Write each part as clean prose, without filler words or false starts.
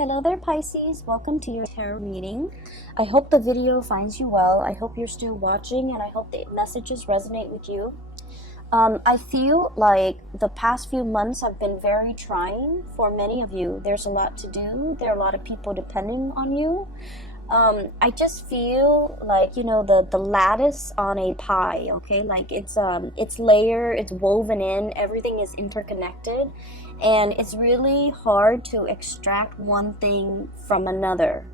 Hello there, Pisces. Welcome to your tarot reading. I hope the video finds you well. I hope you're still watching, and I hope the messages resonate with you. I feel like the past few months have been very trying for many of you. There's a lot to do. There are a lot of people depending on you. I just feel like, you know, the lattice on a pie, okay? Like it's layered, it's woven in, everything is interconnected, and it's really hard to extract one thing from another.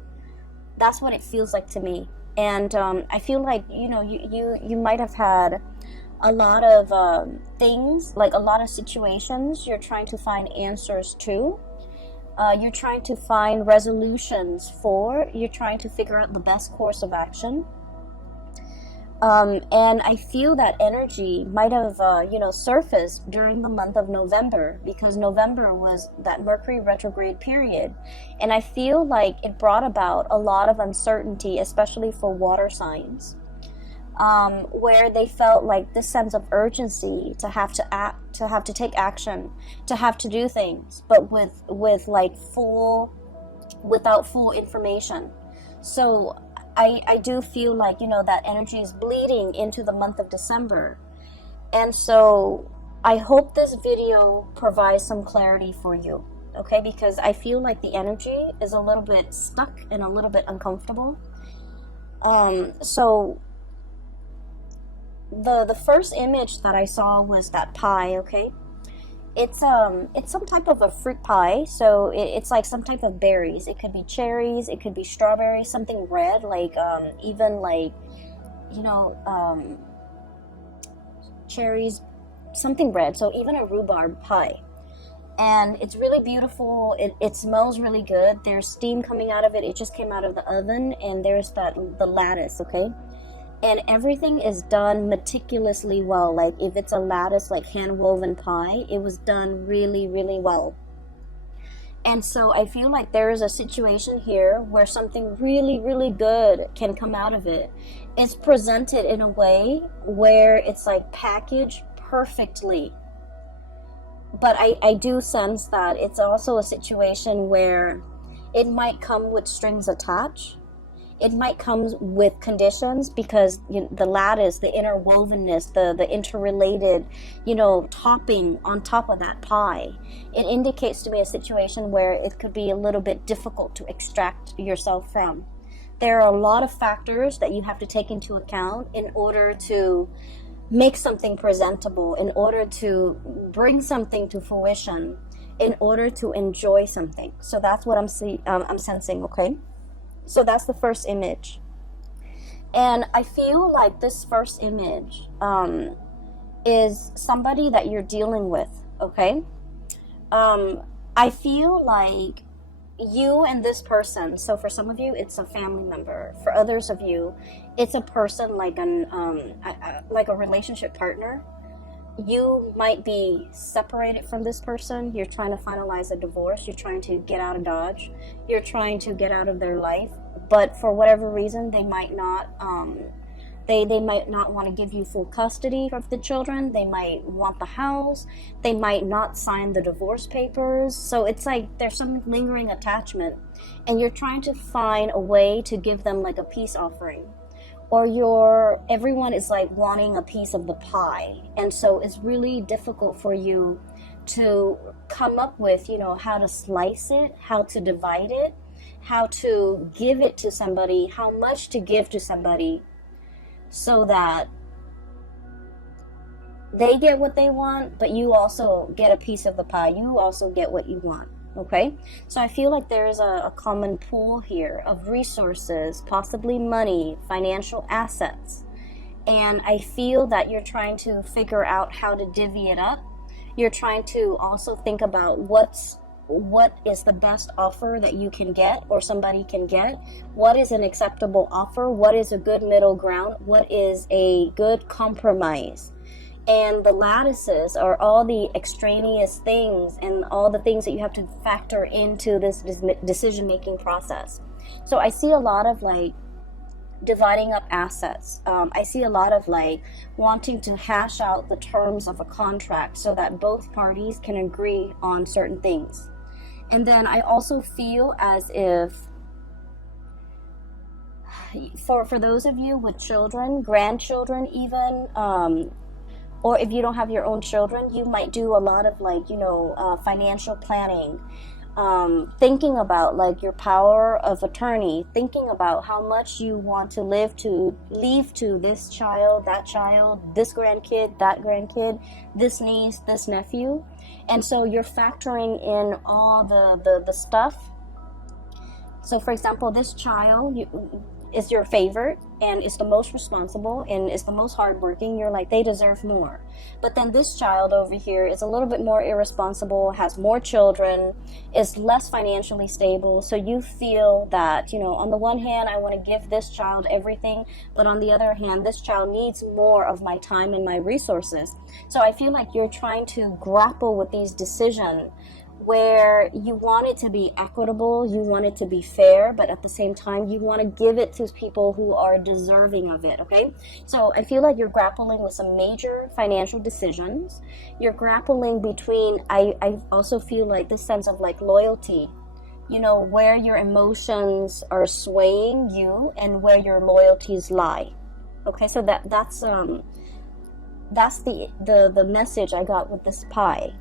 That's what it feels like to me. And I feel like, you know, you might have had a lot of things, like a lot of situations you're trying to find answers to. You're trying to find resolutions for. You're trying to figure out the best course of action. And I feel that energy might have, surfaced during the month of November, because November was that Mercury retrograde period. And I feel like it brought about a lot of uncertainty, especially for water signs, where they felt like this sense of urgency to have to act, to have to take action, to have to do things, but without full information. So I do feel like, you know, that energy is bleeding into the month of December. And so I hope this video provides some clarity for you, okay? Because I feel like the energy is a little bit stuck and a little bit uncomfortable. So the first image that I saw was that pie, okay? It's some type of a fruit pie, so it's like some type of berries. It could be cherries, it could be strawberries, something red, like even like, you know, cherries, something red. So even a rhubarb pie, and it's really beautiful. It smells really good. There's steam coming out of it. It just came out of the oven, and there's the lattice, okay? And everything is done meticulously well. Like if it's a lattice, like hand-woven pie, it was done really, really well. And so I feel like there is a situation here where something really, really good can come out of it. It's presented in a way where it's like packaged perfectly. But I do sense that it's also a situation where it might come with strings attached. It might come with conditions, because, you know, the lattice, the interwovenness, the interrelated, you know, topping on top of that pie, it indicates to me a situation where it could be a little bit difficult to extract yourself from. There are a lot of factors that you have to take into account in order to make something presentable, in order to bring something to fruition, in order to enjoy something. So that's what I'm sensing, okay? So that's the first image. And I feel like this first image is somebody that you're dealing with, okay? I feel like you and this person, so for some of you, it's a family member. For others of you, it's a person like like a relationship partner. You might be separated from this person. You're trying to finalize a divorce. You're trying to get out of Dodge. You're trying to get out of their life. But for whatever reason, they might not they might not want to give you full custody of the children. They might want the house. They might not sign the divorce papers. So it's like there's some lingering attachment, and you're trying to find a way to give them like a peace offering. Or everyone is like wanting a piece of the pie, and so it's really difficult for you to come up with, you know, how to slice it, how to divide it, how to give it to somebody, how much to give to somebody, so that they get what they want, but you also get a piece of the pie. You also get what you want. Okay, so I feel like there's a common pool here of resources, possibly money, financial assets. And I feel that you're trying to figure out how to divvy it up. You're trying to also think about what is the best offer that you can get, or somebody can get. What is an acceptable offer? What is a good middle ground? What is a good compromise? And the lattices are all the extraneous things and all the things that you have to factor into this decision-making process. So I see a lot of like dividing up assets. I see a lot of like wanting to hash out the terms of a contract so that both parties can agree on certain things. And then I also feel as if for those of you with children, grandchildren even, or if you don't have your own children, you might do a lot of like, financial planning, thinking about like your power of attorney, thinking about how much you want to leave to this child, that child, this grandkid, that grandkid, this niece, this nephew. And so you're factoring in all the stuff. So for example, this child is your favorite and is the most responsible and is the most hardworking. You're like, they deserve more. But then this child over here is a little bit more irresponsible, has more children, is less financially stable. So you feel that, on the one hand, I want to give this child everything, but on the other hand, this child needs more of my time and my resources. So I feel like you're trying to grapple with these decisions where you want it to be equitable, you want it to be fair, but at the same time, you want to give it to people who are deserving of it, okay? So I feel like you're grappling with some major financial decisions. You're grappling between, I also feel like this sense of like loyalty, where your emotions are swaying you and where your loyalties lie, okay? So that's the message I got with this pie.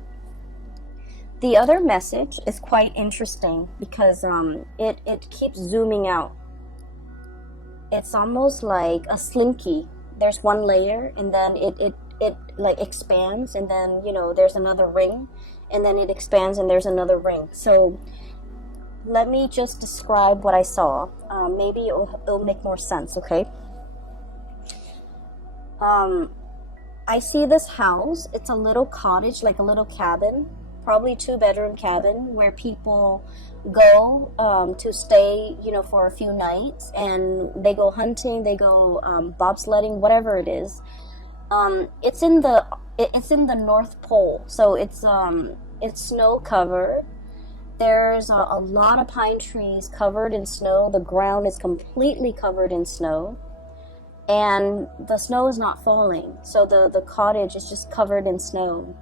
The other message is quite interesting because it keeps zooming out. It's almost like a slinky. There's one layer and then it like expands, and then there's another ring, and then it expands and there's another ring. So let me just describe what I saw. Maybe it'll make more sense, okay? I see this house. It's a little cottage, like a little cabin, probably 2-bedroom cabin where people go to stay, for a few nights, and they go hunting, they go bobsledding, whatever it is. It's in the North Pole, so it's snow covered. There's a lot of pine trees covered in snow. The ground is completely covered in snow, and the snow is not falling, so the cottage is just covered in snow.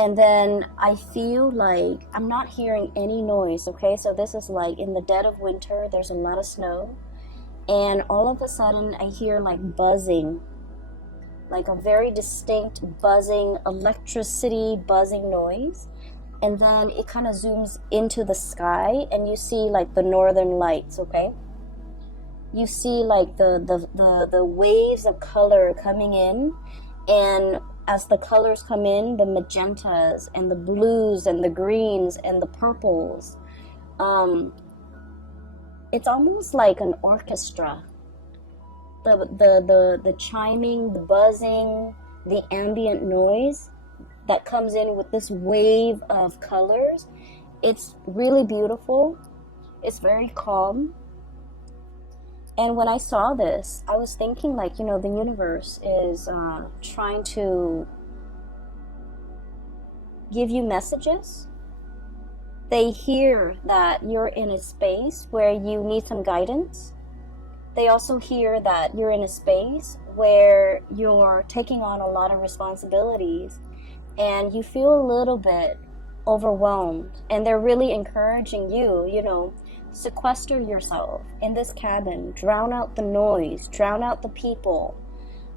And then I feel like I'm not hearing any noise, okay? So this is like in the dead of winter, there's a lot of snow. And all of a sudden I hear like buzzing, like a very distinct buzzing, electricity buzzing noise. And then it kind of zooms into the sky and you see like the northern lights, okay? You see like the waves of color coming in, and as the colors come in, the magentas and the blues and the greens and the purples, it's almost like an orchestra. The chiming, the buzzing, the ambient noise that comes in with this wave of colors. It's really beautiful. It's very calm. And when I saw this, I was thinking like, the universe is trying to give you messages. They hear that you're in a space where you need some guidance. They also hear that you're in a space where you're taking on a lot of responsibilities and you feel a little bit overwhelmed. And they're really encouraging you, sequester yourself in this cabin, drown out the noise, drown out the people,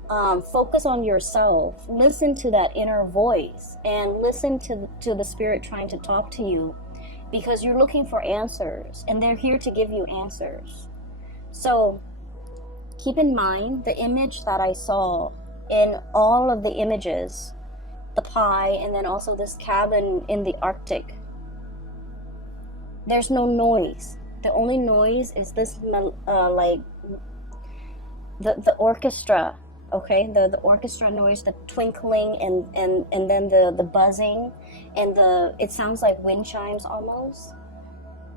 focus on yourself, listen to that inner voice, and listen to the spirit trying to talk to you, because you're looking for answers and they're here to give you answers. So keep in mind the image that I saw in all of the images, the pie, and then also this cabin in the Arctic. There's no noise. The only noise is this, like the orchestra, okay? The orchestra noise, the twinkling, and then the buzzing, and it sounds like wind chimes almost,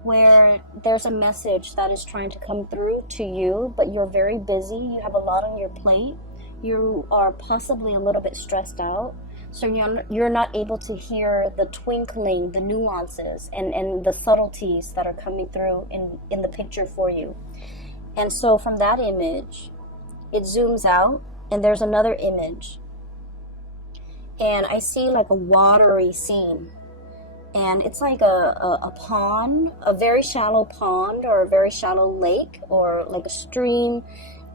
where there's a message that is trying to come through to you, but you're very busy. You have a lot on your plate. You are possibly a little bit stressed out. So you're not able to hear the twinkling, the nuances, and the subtleties that are coming through in the picture for you. And so from that image, it zooms out, and there's another image. And I see like a watery scene. and it's like a pond, a very shallow pond or a very shallow lake or like a stream,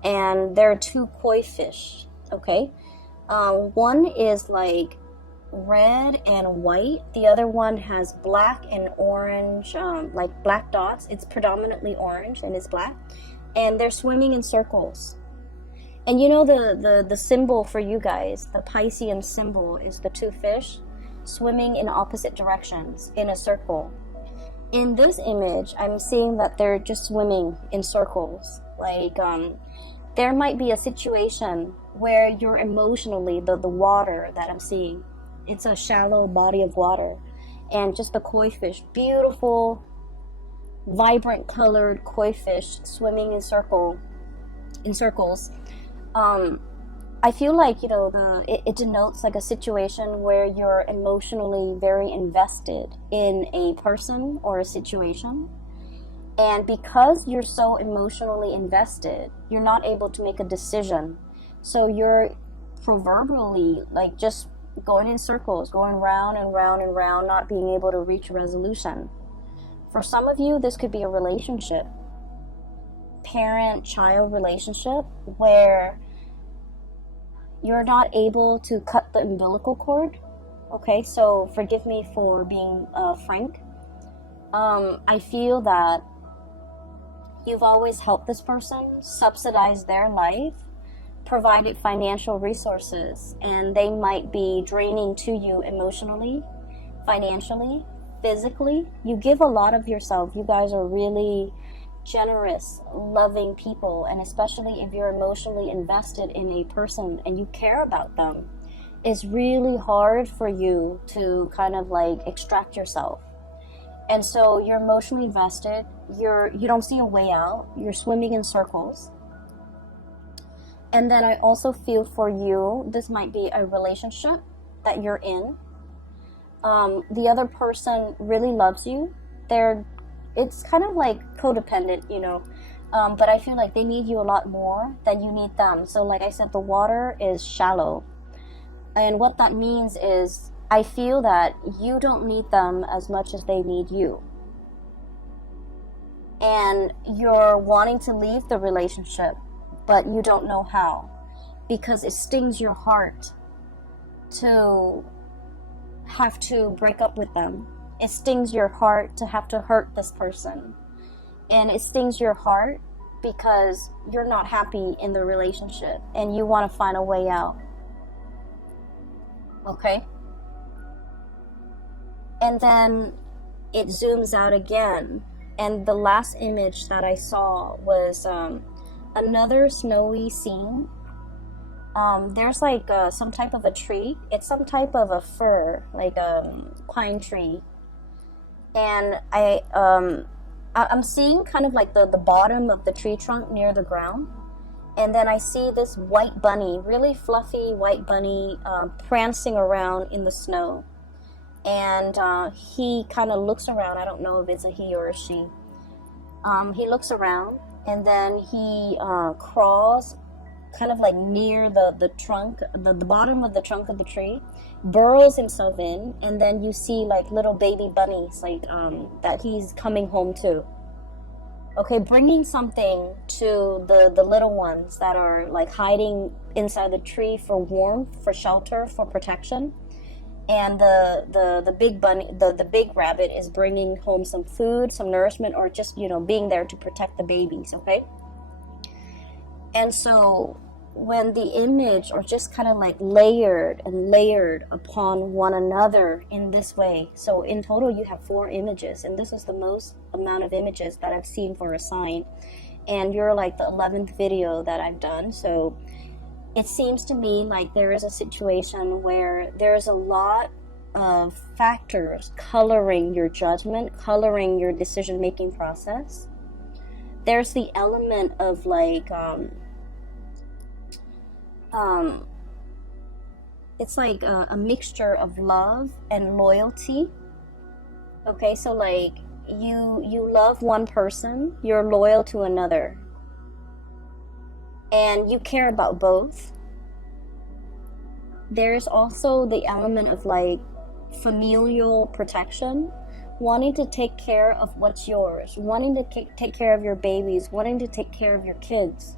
and there are two koi fish. Okay, one is like red and white, the other one has black and orange, like black dots. It's predominantly orange and it's black, and they're swimming in circles. And you know the symbol for you guys, the Piscean symbol, is the two fish swimming in opposite directions in a circle. In this image, I'm seeing that they're just swimming in circles. Like there might be a situation where you're emotionally, the water that I'm seeing, it's a shallow body of water, and just the koi fish, beautiful, vibrant colored koi fish swimming in circles. I feel like, you know, it denotes like a situation where you're emotionally very invested in a person or a situation. And because you're so emotionally invested, you're not able to make a decision. So you're proverbially like just going in circles, going round and round and round, not being able to reach a resolution. For some of you, this could be a relationship, parent-child relationship, where you're not able to cut the umbilical cord. Okay, so forgive me for being frank. I feel that you've always helped this person, subsidized their life, provided financial resources, and they might be draining to you emotionally, financially, physically. You give a lot of yourself. You guys are really generous, loving people, and especially if you're emotionally invested in a person and you care about them, it's really hard for you to kind of like extract yourself. And so you're emotionally invested, you don't see a way out, you're swimming in circles. And then I also feel for you, this might be a relationship that you're in. The other person really loves you. It's kind of like codependent, you know, but I feel like they need you a lot more than you need them. So like I said, the water is shallow. And what that means is I feel that you don't need them as much as they need you. And you're wanting to leave the relationship, but you don't know how, because it stings your heart to have to break up with them. It stings your heart to have to hurt this person. And it stings your heart because you're not happy in the relationship and you want to find a way out. Okay? And then it zooms out again. And the last image that I saw was another snowy scene. There's like some type of a tree. It's some type of a fir, like a pine tree. And I'm seeing kind of like the bottom of the tree trunk near the ground. And then I see this white bunny, really fluffy white bunny, prancing around in the snow. And he kind of looks around. I don't know if it's a he or a she. He looks around, and then he crawls kind of like near the trunk, the bottom of the trunk of the tree, burrows himself in, and then you see like little baby bunnies like that he's coming home to. Okay, bringing something to the little ones that are like hiding inside the tree for warmth, for shelter, for protection. And the big bunny, the big rabbit is bringing home some food, some nourishment, or just, you know, being there to protect the babies, okay? And so when the image are just kind of like layered and layered upon one another in this way, so in total you have 4 images, and this is the most amount of images that I've seen for a sign, and you're like the 11th video that I've done. So it seems to me like there is a situation where there's a lot of factors coloring your judgment, coloring your decision-making process. There's the element of like it's like a mixture of love and loyalty. Okay, so like you love one person, you're loyal to another, and you care about both. There's also the element of like familial protection, wanting to take care of what's yours, wanting to take care of your babies, wanting to take care of your kids.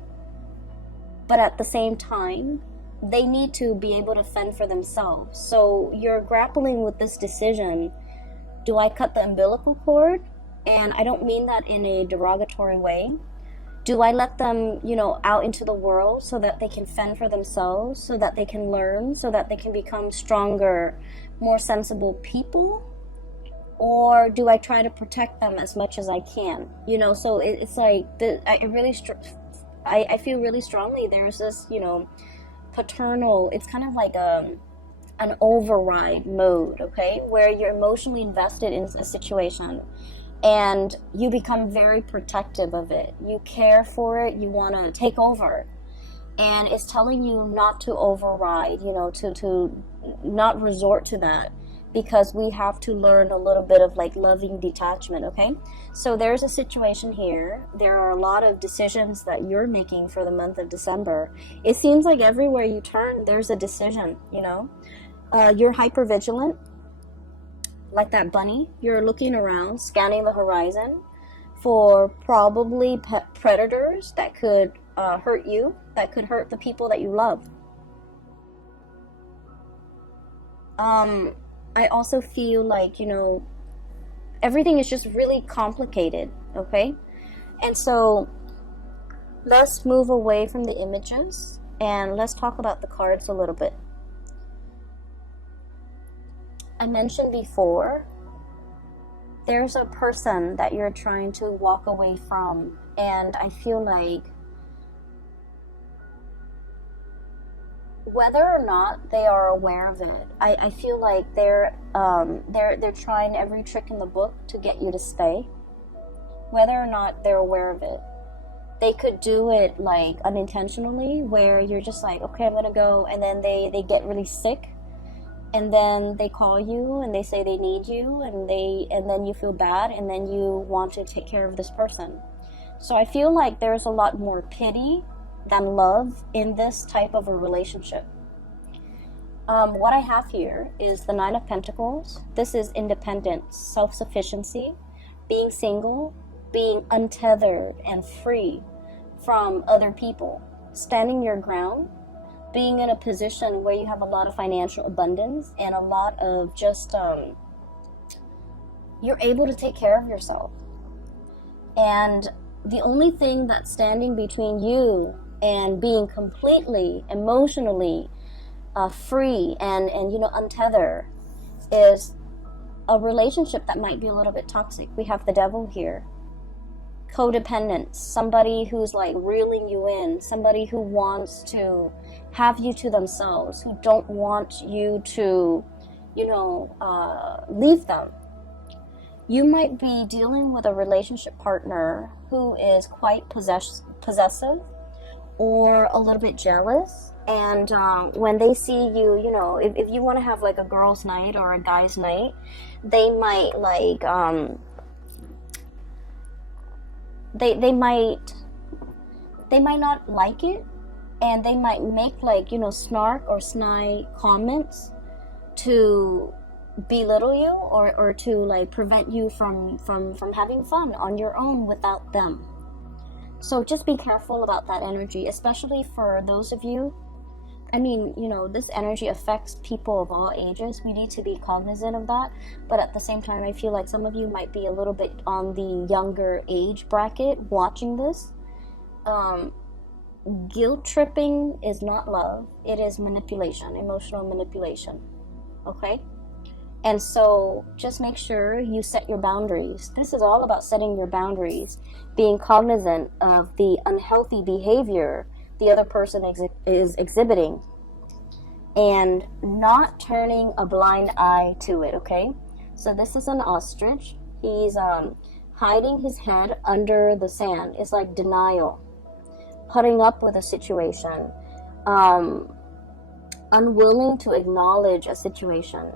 But at the same time, they need to be able to fend for themselves. So you're grappling with this decision. Do I cut the umbilical cord? And I don't mean that in a derogatory way. Do I let them, out into the world so that they can fend for themselves, so that they can learn, so that they can become stronger, more sensible people? Or do I try to protect them as much as I can? So it's like, I feel really strongly there's this, paternal, it's kind of like an override mode, okay? Where you're emotionally invested in a situation and you become very protective of it. You care for it, you want to take over. And it's telling you not to override, to not resort to that, because we have to learn a little bit of like loving detachment, okay? So there's a situation here. There are a lot of decisions that you're making for the month of December. It seems like everywhere you turn, there's a decision, You're hyper vigilant, like that bunny. You're looking around, scanning the horizon for probably predators that could hurt you, that could hurt the people that you love. I also feel like, everything is just really complicated, okay? And so let's move away from the images and let's talk about the cards a little bit. I mentioned before, there's a person that you're trying to walk away from, and I feel like whether or not they are aware of it, I feel like they're trying every trick in the book to get you to stay. Whether or not they're aware of it, they could do it like unintentionally, where you're just like, okay, I'm gonna go, and then they get really sick, and then they call you and they say they need you, and then you feel bad, and then you want to take care of this person. So I feel like there's a lot more pity than love in this type of a relationship. What I have here is the Nine of Pentacles. This is independence, self-sufficiency, being single, being untethered and free from other people, standing your ground, being in a position where you have a lot of financial abundance and a lot of just, you're able to take care of yourself. And the only thing that's standing between you and being completely emotionally free and untethered is a relationship that might be a little bit toxic. We have the devil here. Codependence, somebody who's like reeling you in, somebody who wants to have you to themselves, who don't want you to, leave them. You might be dealing with a relationship partner who is quite possessive or a little bit jealous. And when they see you, if you want to have like a girl's night or a guy's night, they might like, they might not like it, and they might make like, snark or snide comments to belittle you or to like prevent you from having fun on your own without them. So just be careful about that energy, especially for those of you. I mean, this energy affects people of all ages. We need to be cognizant of that. But at the same time, I feel like some of you might be a little bit on the younger age bracket watching this. Guilt tripping is not love. It is manipulation, emotional manipulation. Okay? And so just make sure you set your boundaries. This is all about setting your boundaries, being cognizant of the unhealthy behavior the other person is exhibiting, and not turning a blind eye to it, okay? So this is an ostrich. He's hiding his head under the sand. It's like denial, putting up with a situation, unwilling to acknowledge a situation,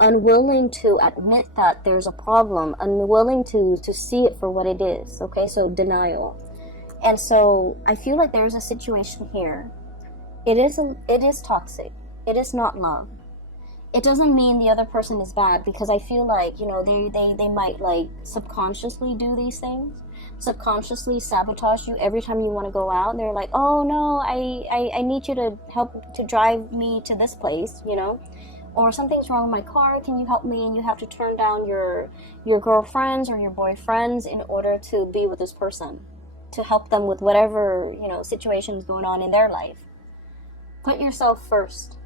unwilling to admit that there's a problem, unwilling to see it for what it is, okay? So denial. And so I feel like there's a situation here. It is toxic. It is not love. It doesn't mean the other person is bad, because I feel like, you know, they might like subconsciously do these things, subconsciously sabotage you every time you want to go out. They're like, oh no, I need you to help to drive me to this place, you know, or something's wrong with my car, can you help me? And you have to turn down your girlfriends or your boyfriends in order to be with this person, to help them with whatever, you know, situations going on in their life. Put yourself first.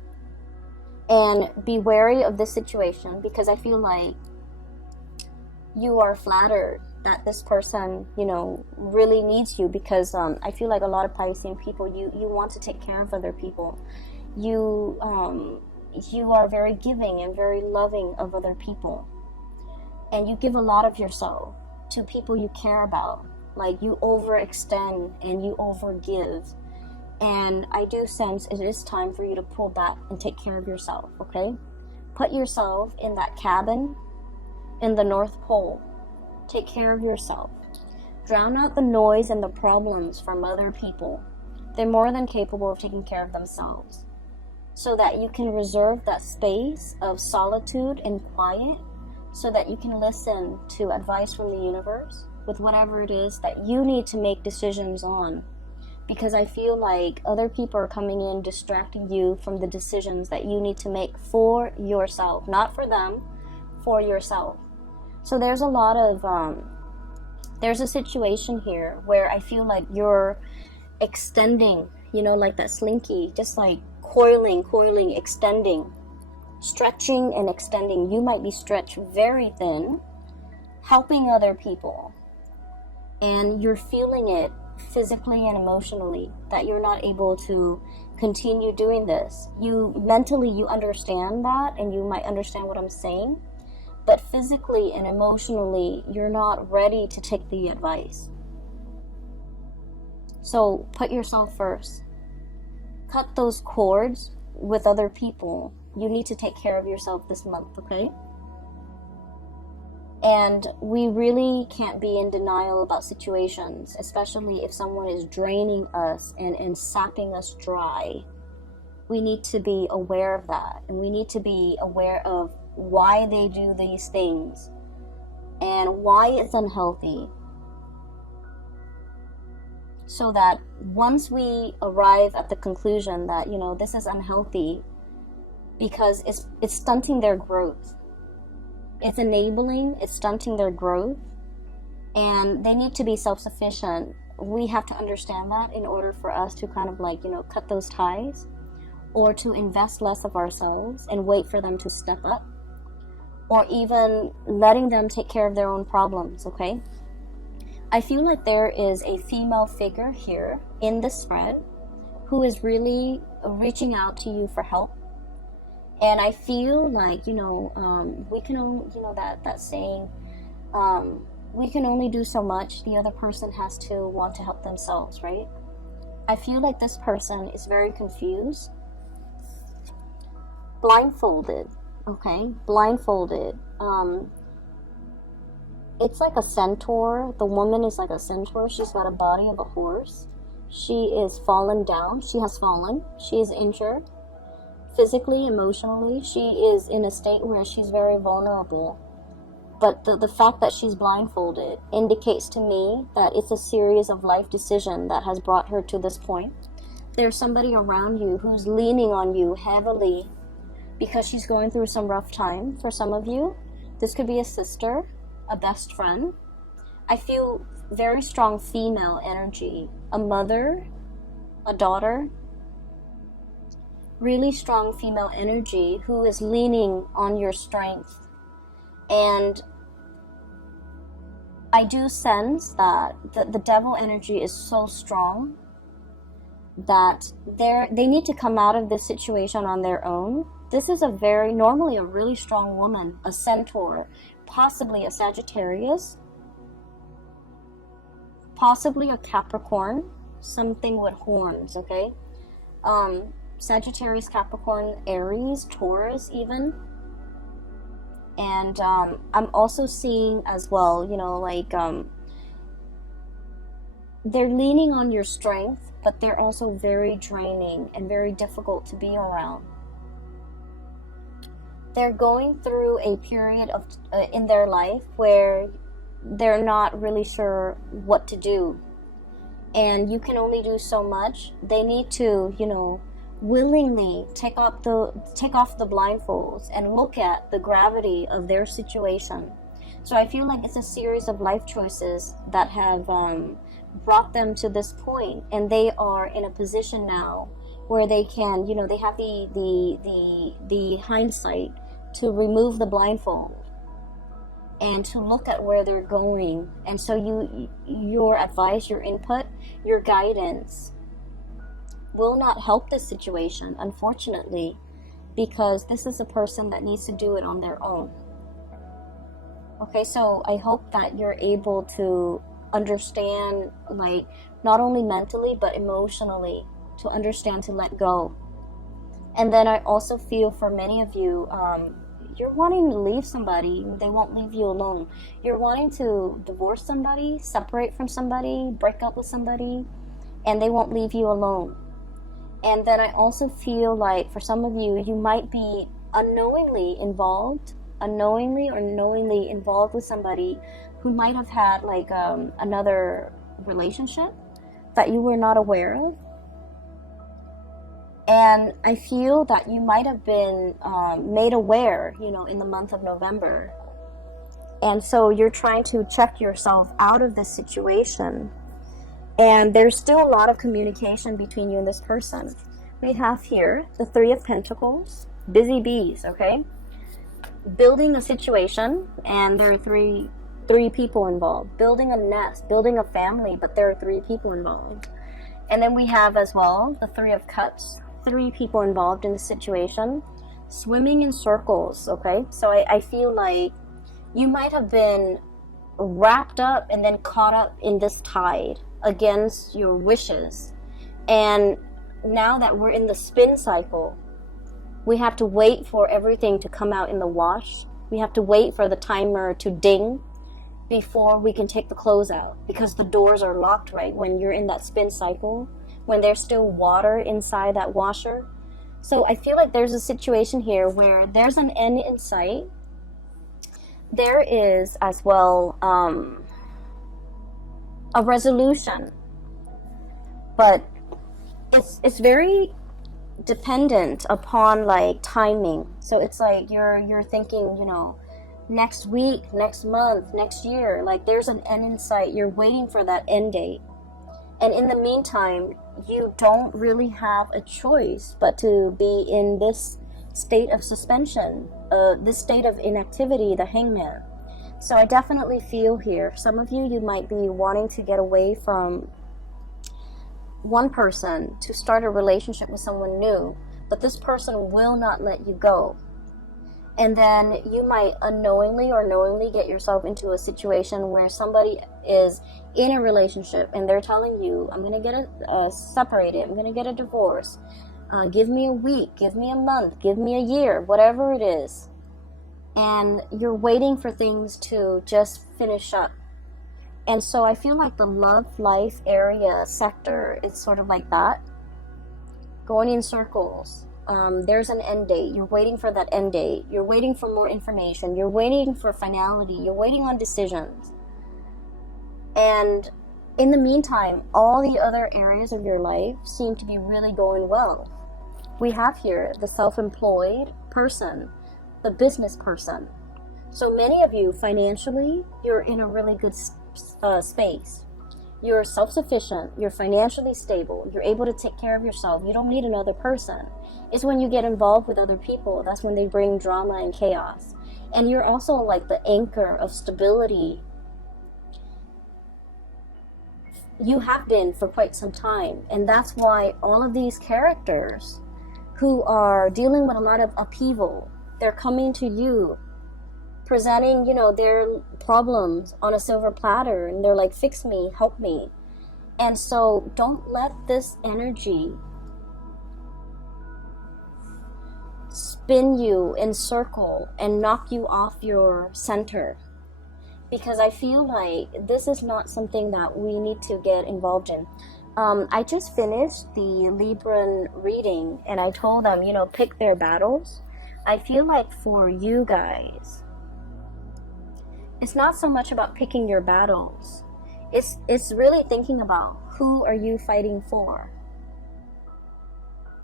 And be wary of this situation, because I feel like you are flattered that this person, you know, really needs you, because I feel like a lot of Piscean people, you want to take care of other people. You are very giving and very loving of other people. And you give a lot of yourself to people you care about. Like, you overextend and you overgive. And I do sense it is time for you to pull back and take care of yourself, okay? Put yourself in that cabin in the North Pole. Take care of yourself. Drown out the noise and the problems from other people. They're more than capable of taking care of themselves. So that you can reserve that space of solitude and quiet, so that you can listen to advice from the universe with whatever it is that you need to make decisions on. Because I feel like other people are coming in, distracting you from the decisions that you need to make for yourself. Not for them, for yourself. So there's a lot of, there's a situation here where I feel like you're extending, you know, like that slinky, just like coiling, extending, stretching and extending. You might be stretched very thin, helping other people. And you're feeling it physically and emotionally, that you're not able to continue doing this. You mentally, you understand that, and you might understand what I'm saying, but physically and emotionally, you're not ready to take the advice. So put yourself first. Cut those cords with other people. You need to take care of yourself this month, okay? And we really can't be in denial about situations, especially if someone is draining us and sapping us dry. We need to be aware of that, and we need to be aware of why they do these things and why it's unhealthy. So that once we arrive at the conclusion that, you know, this is unhealthy because it's stunting their growth. It's enabling, it's stunting their growth, and they need to be self-sufficient. We have to understand that in order for us to kind of like, you know, cut those ties, or to invest less of ourselves and wait for them to step up, or even letting them take care of their own problems, okay? I feel like there is a female figure here in the spread who is really reaching out to you for help. And I feel like, you know, we can only, you know, that saying, we can only do so much. The other person has to want to help themselves, right? I feel like this person is very confused. Blindfolded, okay? Blindfolded. It's like a centaur. The woman is like a centaur. She's got a body of a horse. She is fallen down. She has fallen. She is injured. Physically, emotionally, she is in a state where she's very vulnerable. But the fact that she's blindfolded indicates to me that it's a series of life decisions that has brought her to this point. There's somebody around you who's leaning on you heavily because she's going through some rough time. For some of you, this could be a sister, a best friend. I feel very strong female energy, a mother, a daughter. Really strong female energy who is leaning on your strength. And I do sense that the devil energy is so strong that they need to come out of this situation on their own. This is normally a really strong woman, a centaur, possibly a Sagittarius, possibly a Capricorn, something with horns, okay? Sagittarius, Capricorn, Aries, Taurus even. And I'm also seeing as well, you know, like they're leaning on your strength, but they're also very draining and very difficult to be around. they're going through a period of in their life where they're not really sure what to do, and you can only do so much. They need to, you know, willingly take off the blindfolds and look at the gravity of their situation. So I feel like it's a series of life choices that have brought them to this point, and they are in a position now where they can, you know, they have the hindsight to remove the blindfold and to look at where they're going. And so your advice, your input, your guidance will not help this situation, unfortunately, because this is a person that needs to do it on their own. Okay, so I hope that you're able to understand, like, not only mentally but emotionally, to understand to let go. And then I also feel for many of you, you're wanting to leave somebody, they won't leave you alone. You're wanting to divorce somebody, separate from somebody, break up with somebody, and they won't leave you alone. And then I also feel like for some of you, you might be unknowingly or knowingly involved with somebody who might have had like another relationship that you were not aware of. And I feel that you might have been made aware, you know, in the month of November. And so you're trying to check yourself out of this situation. And there's still a lot of communication between you and this person. We have here the Three of Pentacles, busy bees, okay? Building a situation, and there are three people involved. Building a nest, building a family, but there are 3 people involved. And then we have as well the Three of Cups, 3 people involved in the situation. Swimming in circles, okay? So I feel like you might have been wrapped up and then caught up in this tide against your wishes. And now that we're in the spin cycle, we have to wait for everything to come out in the wash. We have to wait for the timer to ding before we can take the clothes out, because the doors are locked, right? When you're in that spin cycle, when there's still water inside that washer. So I feel like there's a situation here where there's an end in sight. There is as well a resolution, but it's very dependent upon like timing. So it's like you're thinking, you know, next week, next month, next year, like there's an end in sight. You're waiting for that end date. And in the meantime, you don't really have a choice but to be in this state of suspension, this state of inactivity, the Hangman. So I definitely feel here, some of you might be wanting to get away from one person to start a relationship with someone new, but this person will not let you go. And then you might unknowingly or knowingly get yourself into a situation where somebody is in a relationship and they're telling you, I'm going to get separated, I'm going to get a divorce, give me a week, give me a month, give me a year, whatever it is. And you're waiting for things to just finish up. And so I feel like the love life area sector is sort of like that, going in circles. There's an end date. You're waiting for that end date. You're waiting for more information. You're waiting for finality. You're waiting on decisions. And in the meantime, all the other areas of your life seem to be really going well. We have here the self-employed person, the business person. So many of you, financially, you're in a really good space. You're self-sufficient, you're financially stable, you're able to take care of yourself, you don't need another person. It's when you get involved with other people, that's when they bring drama and chaos. And you're also like the anchor of stability. You have been for quite some time, and that's why all of these characters who are dealing with a lot of upheaval, they're coming to you presenting, you know, their problems on a silver platter, and they're like, fix me, help me. And so don't let this energy spin you in circle and knock you off your center, because I feel like this is not something that we need to get involved in. I just finished the Libran reading, and I told them, you know, pick their battles. I feel like for you guys, it's not so much about picking your battles. It's really thinking about who are you fighting for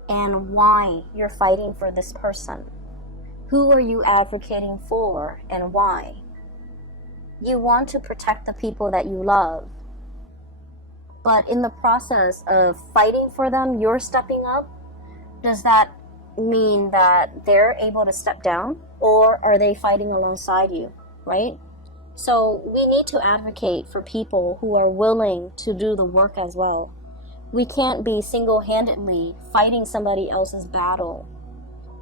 and why you're fighting for this person. Who are you advocating for and why? You want to protect the people that you love. But in the process of fighting for them, you're stepping up. Does that mean that they're able to step down? Or are they fighting alongside you, right? So we need to advocate for people who are willing to do the work as well. We can't be single-handedly fighting somebody else's battle,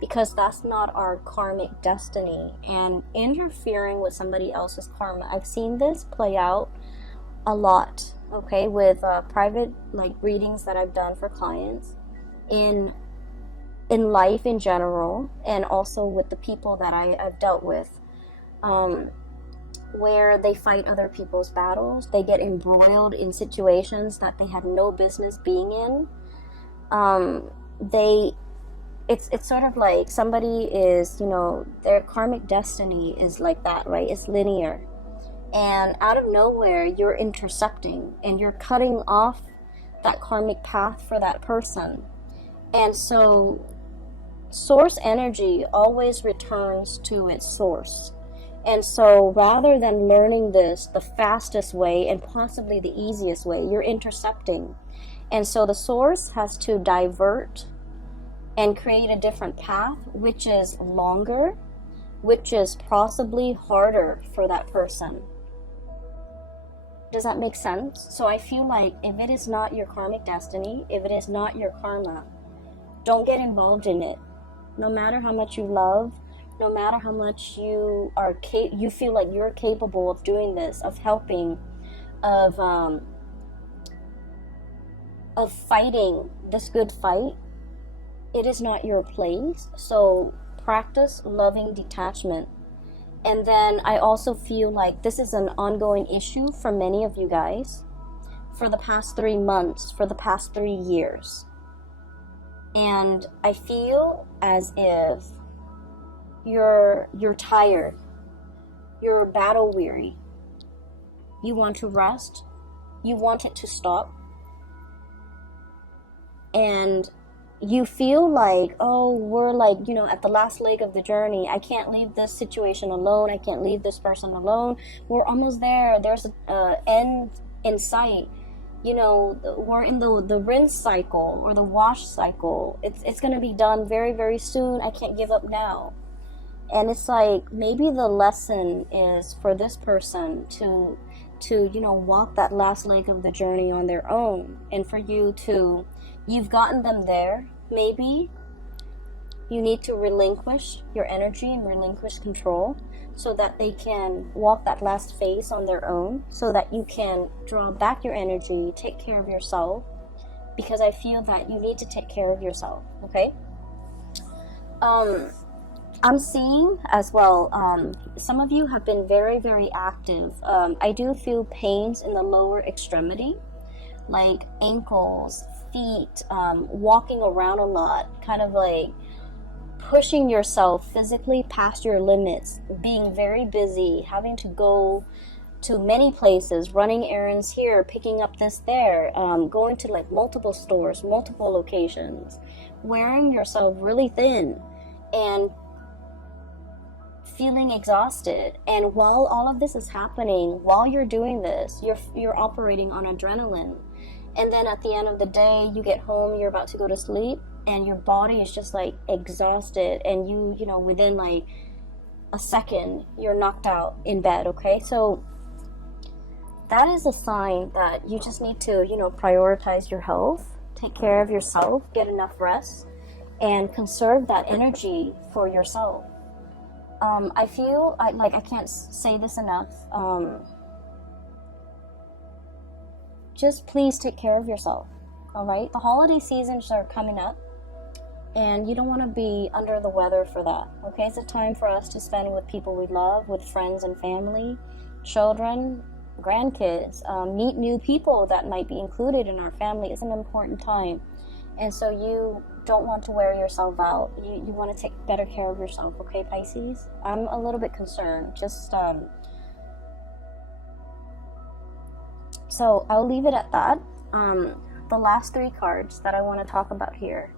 because that's not our karmic destiny. And interfering with somebody else's karma, I've seen this play out a lot, okay, with private readings that I've done for clients, in life in general, and also with the people that I've dealt with, where they fight other people's battles. They get embroiled in situations that they had no business being in. It's sort of like somebody is, their karmic destiny is like that, right? It's linear. And out of nowhere, you're intercepting and you're cutting off that karmic path for that person. And so source energy always returns to its source. And so rather than learning this the fastest way and possibly the easiest way, you're intercepting. And so the source has to divert and create a different path, which is longer, which is possibly harder for that person. Does that make sense? So I feel like if it is not your karmic destiny, if it is not your karma, don't get involved in it. No matter how much you love, no matter how much you feel like you're capable of doing this, of helping, of fighting this good fight, it is not your place. So practice loving detachment. And then I also feel like this is an ongoing issue for many of you guys for the past 3 months, for the past 3 years. And I feel as if you're tired, you're battle weary, you want to rest, you want it to stop, and you feel like, oh, we're at the last leg of the journey. I can't leave this situation alone. I can't leave this person alone. We're almost there. There's an end in sight. We're in the rinse cycle or the wash cycle. It's going to be done very, very soon. I can't give up now. And it's like, maybe the lesson is for this person to walk that last leg of the journey on their own. And for you've gotten them there. Maybe you need to relinquish your energy and relinquish control so that they can walk that last phase on their own, so that you can draw back your energy, take care of yourself, because I feel that you need to take care of yourself, okay? I'm seeing as well, some of you have been very, very active. I do feel pains in the lower extremity, like ankles, feet, walking around a lot, kind of like pushing yourself physically past your limits, being very busy, having to go to many places, running errands here, picking up this there, going to multiple stores, multiple locations, wearing yourself really thin and feeling exhausted. And while all of this is happening, while you're doing this, you're operating on adrenaline. And then at the end of the day, you get home, you're about to go to sleep, and your body is just exhausted, and you within a second, you're knocked out in bed, okay? So that is a sign that you just need to, prioritize your health, take care of yourself, get enough rest, and conserve that energy for yourself. I feel I can't say this enough. Just please take care of yourself, all right? The holiday seasons are coming up, and you don't want to be under the weather for that, okay? It's a time for us to spend with people we love, with friends and family, children, grandkids, meet new people that might be included in our family. It's an important time. And so you don't want to wear yourself out. You want to take better care of yourself, okay, Pisces? I'm a little bit concerned. Just, so I'll leave it at that. The last 3 cards that I want to talk about here.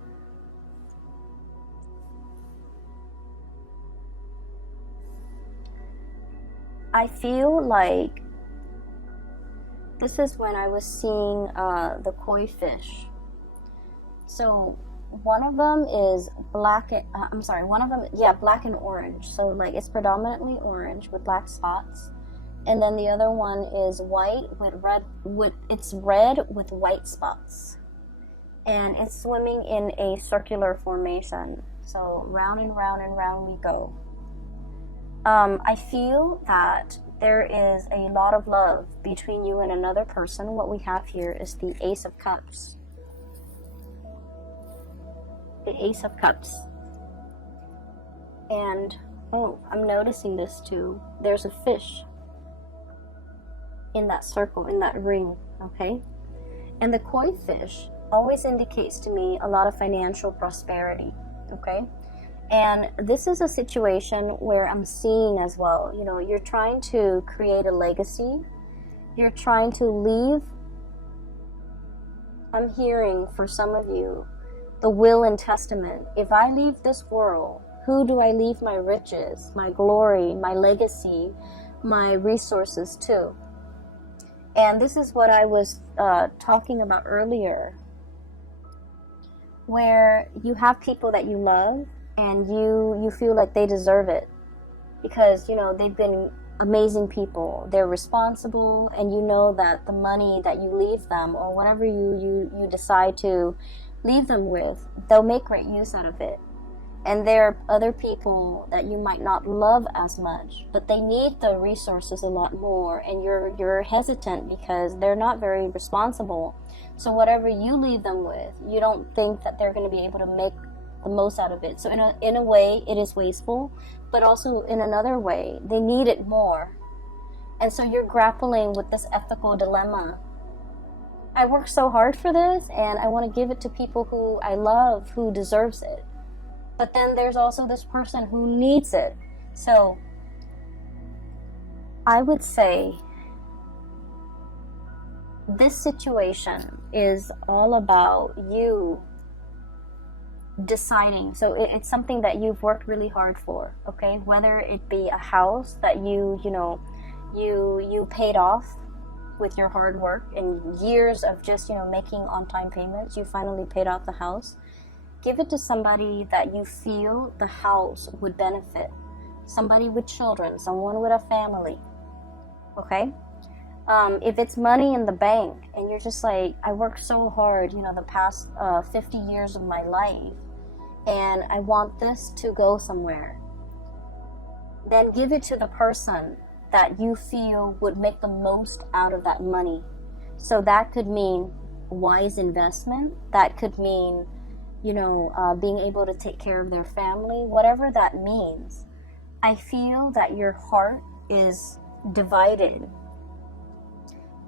I feel like this is when I was seeing the koi fish. So one of them is black and orange. So like it's predominantly orange with black spots. And then the other one is white with red with white spots. And it's swimming in a circular formation. So round and round and round we go. I feel that there is a lot of love between you and another person. What we have here is the Ace of Cups. The Ace of Cups. And, oh, I'm noticing this too. There's a fish in that circle, in that ring, okay? And the koi fish always indicates to me a lot of financial prosperity, okay? And this is a situation where I'm seeing as well, you know, you're trying to create a legacy. You're trying to leave. I'm hearing for some of you, the will and testament. If I leave this world, who do I leave my riches, my glory, my legacy, my resources to? And this is what I was talking about earlier, where you have people that you love and you feel like they deserve it because, you know, they've been amazing people. They're responsible, and you know that the money that you leave them or whatever you decide to leave them with, they'll make great use out of it. And there are other people that you might not love as much, but they need the resources a lot more, and you're hesitant because they're not very responsible. So whatever you leave them with, you don't think that they're going to be able to make the most out of it. So in a way, it is wasteful, but also in another way, they need it more. And so you're grappling with this ethical dilemma. I worked so hard for this, and I want to give it to people who I love, who deserves it. But then there's also this person who needs it. So I would say this situation is all about you deciding. So it's something that you've worked really hard for, okay? Whether it be a house that you paid off with your hard work and years of just, making on-time payments, you finally paid off the house. Give it to somebody that you feel the house would benefit. Somebody with children, someone with a family, okay? If it's money in the bank and you're just like, I worked so hard, the past 50 years of my life, and I want this to go somewhere, then give it to the person that you feel would make the most out of that money. So that could mean wise investment. That could mean being able to take care of their family, whatever that means. I feel that your heart is divided.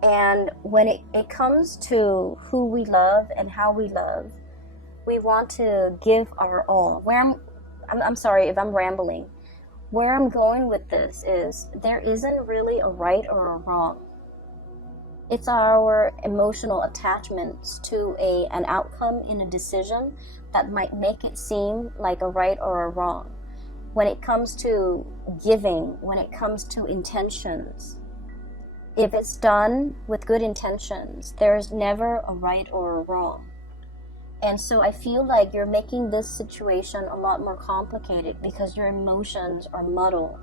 And when it comes to who we love and how we love, we want to give our all. I'm sorry if I'm rambling. Where I'm going with this is there isn't really a right or a wrong. It's our emotional attachments to an outcome in a decision that might make it seem like a right or a wrong. When it comes to giving, when it comes to intentions, if it's done with good intentions, there's never a right or a wrong. And so I feel like you're making this situation a lot more complicated because your emotions are muddled.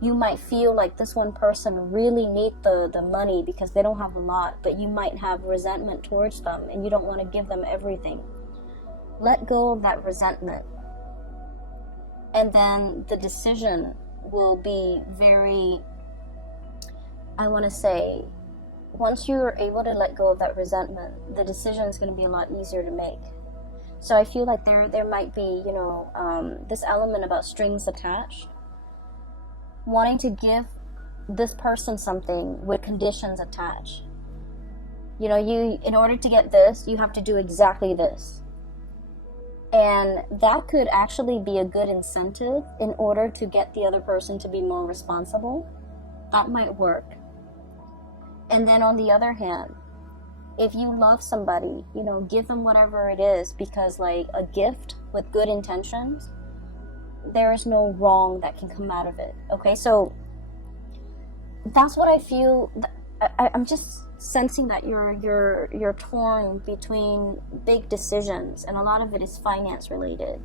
You might feel like this one person really needs the money because they don't have a lot, but you might have resentment towards them and you don't want to give them everything. Let go of that resentment. And then the decision will be very, I want to say, once you're able to let go of that resentment, the decision is going to be a lot easier to make. So I feel like there might be, this element about strings attached. Wanting to give this person something with conditions attached. You know, in order to get this, you have to do exactly this. And that could actually be a good incentive in order to get the other person to be more responsible. That might work. And then on the other hand, if you love somebody, you know, give them whatever it is, because like a gift with good intentions, there is no wrong that can come out of it. Okay, so that's what I feel. I'm just sensing that you're torn between big decisions, and a lot of it is finance related.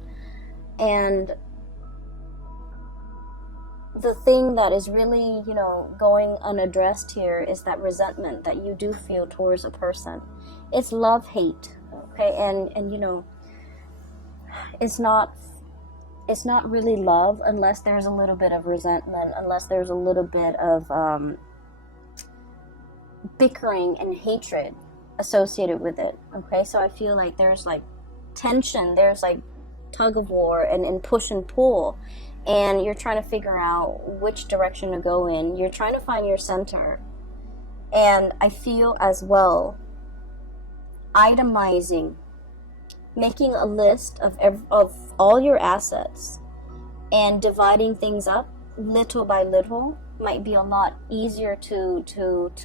And the thing that is really, you know, going unaddressed here is that resentment that you do feel towards a person. It's love-hate, okay? And you know, it's not really love unless there's a little bit of resentment, unless there's a little bit of bickering and hatred associated with it, okay? So I feel like there's like tension, there's like tug of war and push and pull, and you're trying to figure out which direction to go in. You're trying to find your center. And I feel as well, itemizing, making a list of all your assets and dividing things up little by little might be a lot easier to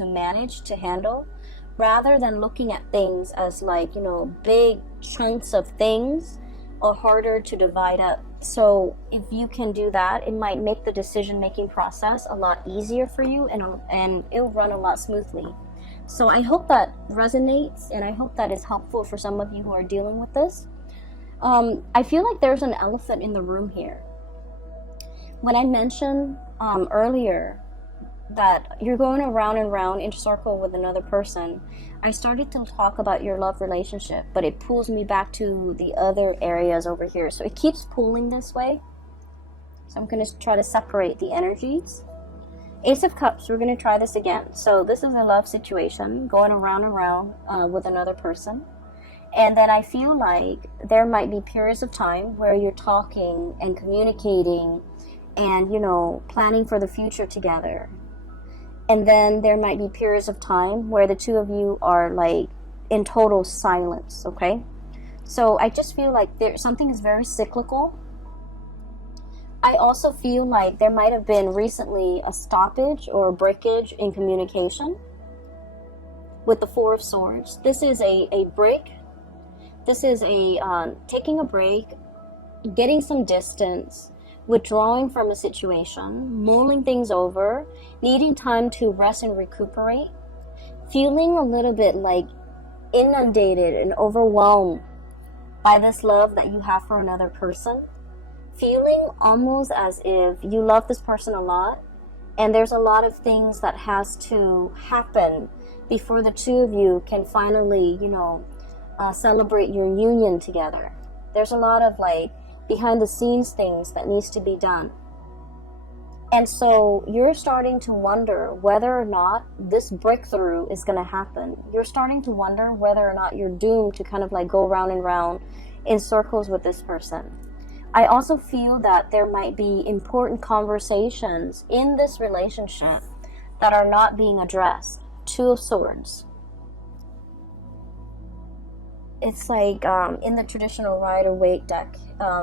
manage, to handle, rather than looking at things as like, you know, big chunks of things are harder to divide up. So if you can do that, it might make the decision-making process a lot easier for you, and it'll run a lot smoothly. So I hope that resonates, and I hope that is helpful for some of you who are dealing with this. I feel like there's an elephant in the room here. When I mentioned earlier that you're going around and round in a circle with another person, I started to talk about your love relationship, but it pulls me back to the other areas over here. So it keeps pulling this way. So I'm going to try to separate the energies. Ace of Cups, we're going to try this again. So this is a love situation going around and round with another person. And then I feel like there might be periods of time where you're talking and communicating and, you know, planning for the future together. And then there might be periods of time where the two of you are like in total silence, okay? So I just feel like something is very cyclical. I also feel like there might have been recently a stoppage or a breakage in communication with the Four of Swords. This is a break. This is a taking a break, getting some distance, withdrawing from a situation, mulling things over, needing time to rest and recuperate, feeling a little bit like inundated and overwhelmed by this love that you have for another person, feeling almost as if you love this person a lot, and there's a lot of things that has to happen before the two of you can finally, you know, celebrate your union together. There's a lot of like behind the scenes things that needs to be done. And so you're starting to wonder whether or not this breakthrough is going to happen. You're starting to wonder whether or not you're doomed to kind of like go round and round in circles with this person. I also feel that there might be important conversations in this relationship that are not being addressed. Two of Swords. It's like in the traditional Rider-Waite deck,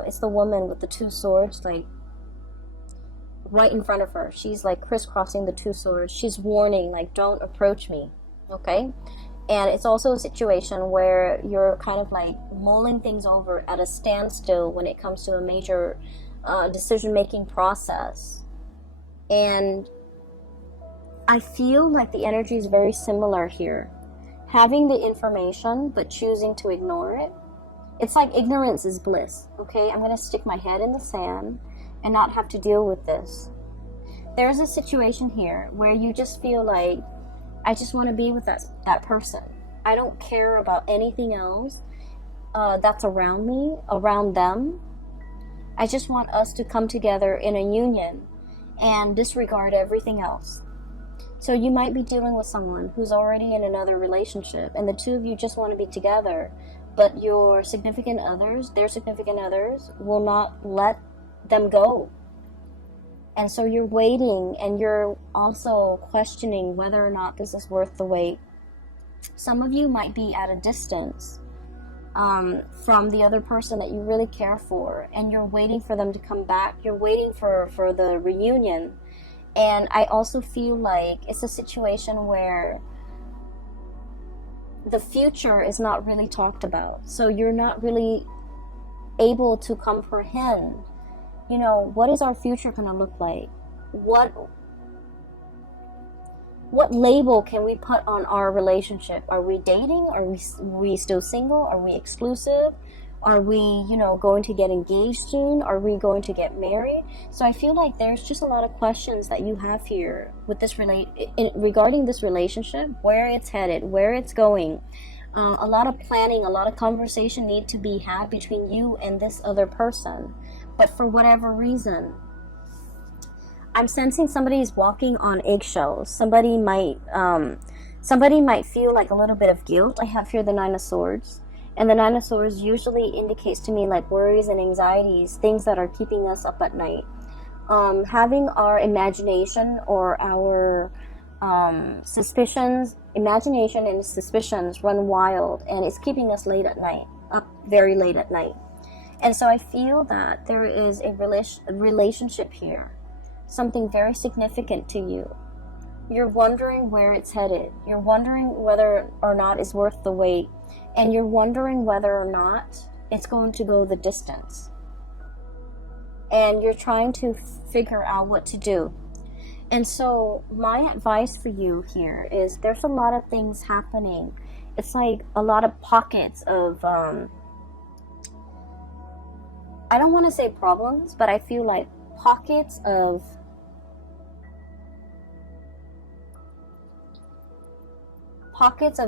it's the woman with the two swords, like right in front of her. She's like crisscrossing the two swords. She's warning, like, don't approach me, okay? And it's also a situation where you're kind of like mulling things over at a standstill when it comes to a major decision-making process. And I feel like the energy is very similar here. Having the information but choosing to ignore it. It's like ignorance is bliss, okay? I'm going to stick my head in the sand and not have to deal with this. There's a situation here where you just feel like, I just want to be with that person. I don't care about anything else that's around me, around them. I just want us to come together in a union and disregard everything else. So you might be dealing with someone who's already in another relationship, and the two of you just want to be together, but your significant others, their significant others, will not let them go. And so you're waiting, and you're also questioning whether or not this is worth the wait. Some of you might be at a distance from the other person that you really care for, and you're waiting for them to come back. You're waiting for the reunion. And I also feel like it's a situation where the future is not really talked about. So you're not really able to comprehend, you know, what is our future going to look like? What label can we put on our relationship? Are we dating? Are we still single? Are we exclusive? Are we, you know, going to get engaged soon? Are we going to get married? So I feel like there's just a lot of questions that you have here with this regarding this relationship, where it's headed, where it's going. A lot of planning, a lot of conversation need to be had between you and this other person. But for whatever reason, I'm sensing somebody's walking on eggshells. Somebody might feel like a little bit of guilt. I have here the Nine of Swords. And the Nine of Swords usually indicates to me like worries and anxieties, things that are keeping us up at night. Having our imagination or our imagination and suspicions run wild, and it's keeping us late at night, up very late at night. And so I feel that there is a relationship here, something very significant to you. You're wondering where it's headed. You're wondering whether or not it's worth the wait. And you're wondering whether or not it's going to go the distance. And you're trying to figure out what to do. And so my advice for you here is there's a lot of things happening. It's like a lot of pockets of, I don't want to say problems, but I feel like pockets of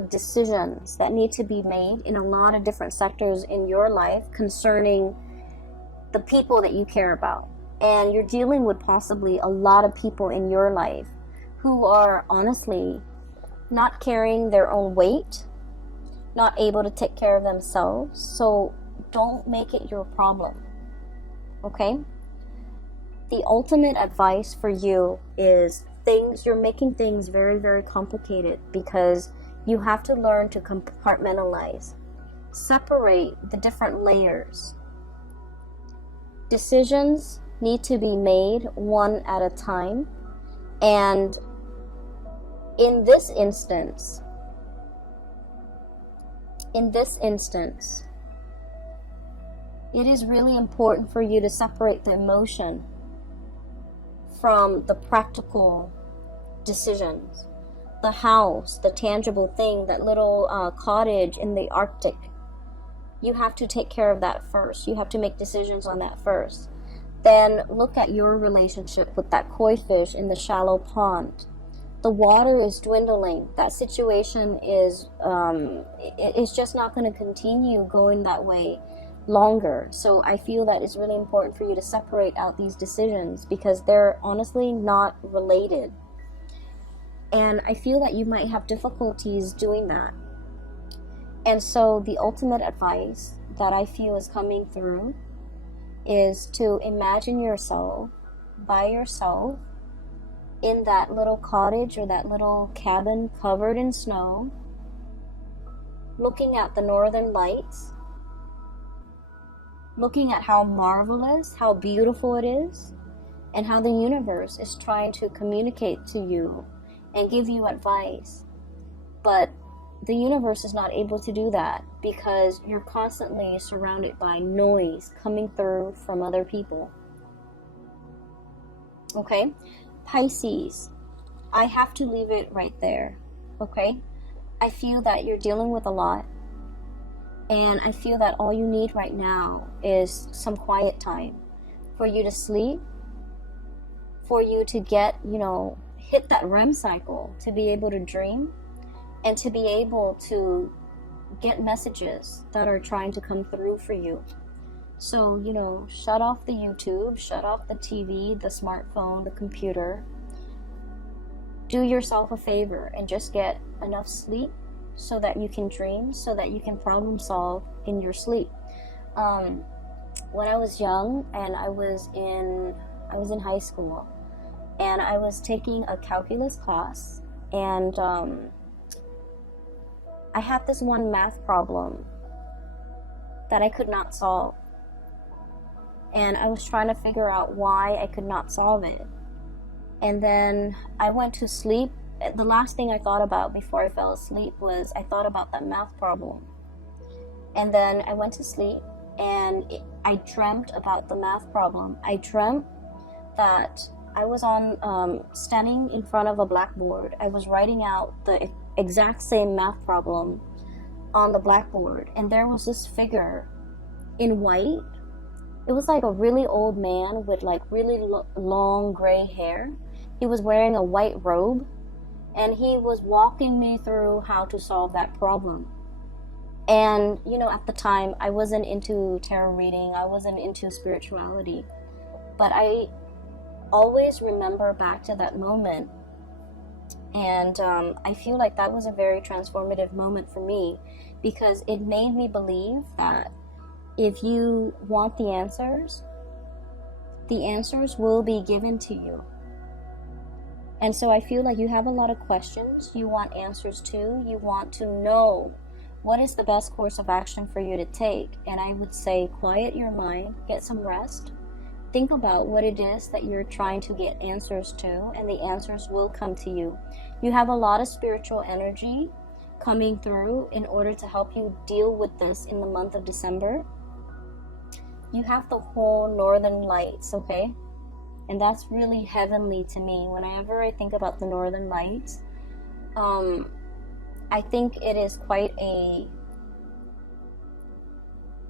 decisions that need to be made in a lot of different sectors in your life concerning the people that you care about. And you're dealing with possibly a lot of people in your life who are honestly not carrying their own weight, not able to take care of themselves. So don't make it your problem, okay? The ultimate advice for you is you're making things very, very complicated because you have to learn to compartmentalize, separate the different layers. Decisions need to be made one at a time, and in this instance, it is really important for you to separate the emotion from the practical decisions. The house, the tangible thing, that little cottage in the Arctic. You have to take care of that first. You have to make decisions on that first. Then look at your relationship with that koi fish in the shallow pond. The water is dwindling. That situation is it's just not going to continue going that way longer. So I feel that it's really important for you to separate out these decisions because they're honestly not related. And I feel that you might have difficulties doing that. And so the ultimate advice that I feel is coming through is to imagine yourself by yourself in that little cottage or that little cabin covered in snow, looking at the northern lights, looking at how marvelous, how beautiful it is, and how the universe is trying to communicate to you and give you advice. But the universe is not able to do that because you're constantly surrounded by noise coming through from other people. Okay? Pisces, I have to leave it right there. Okay? I feel that you're dealing with a lot. And I feel that all you need right now is some quiet time for you to sleep, for you to get, hit that REM cycle, to be able to dream, and to be able to get messages that are trying to come through for you. So, shut off the YouTube, shut off the TV, the smartphone, the computer. Do yourself a favor and just get enough sleep so that you can dream, so that you can problem solve in your sleep. When I was young and I was in high school, and I was taking a calculus class, and I had this one math problem that I could not solve. And I was trying to figure out why I could not solve it. And then I went to sleep. The last thing I thought about before I fell asleep was I thought about that math problem. And then I went to sleep and I dreamt about the math problem. I dreamt that I was standing in front of a blackboard. I was writing out the exact same math problem on the blackboard. And there was this figure in white. It was like a really old man with like really long gray hair. He was wearing a white robe. And he was walking me through how to solve that problem. And, you know, at the time, I wasn't into tarot reading. I wasn't into spirituality. But I always remember back to that moment. And I feel like that was a very transformative moment for me, because it made me believe that if you want the answers will be given to you. And so I feel like you have a lot of questions you want answers to. You want to know what is the best course of action for you to take. And I would say quiet your mind, get some rest, think about what it is that you're trying to get answers to, and the answers will come to you. You have a lot of spiritual energy coming through in order to help you deal with this in the month of December. You have the whole northern lights, okay? And that's really heavenly to me. Whenever I think about the northern lights, I think it is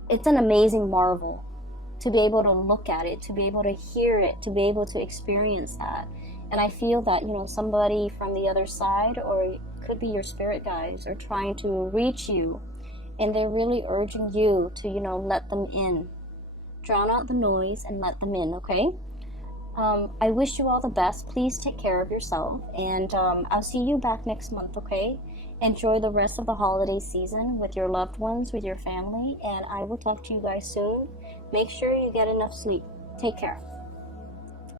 it's an amazing marvel to be able to look at it, to be able to hear it, to be able to experience that. And I feel that, you know, somebody from the other side, or it could be your spirit guides, are trying to reach you, and they're really urging you to, you know, let them in. Drown out the noise and let them in, okay? I wish you all the best. Please take care of yourself, and I'll see you back next month, okay? Enjoy the rest of the holiday season with your loved ones, with your family, and I will talk to you guys soon. Make sure you get enough sleep. Take care.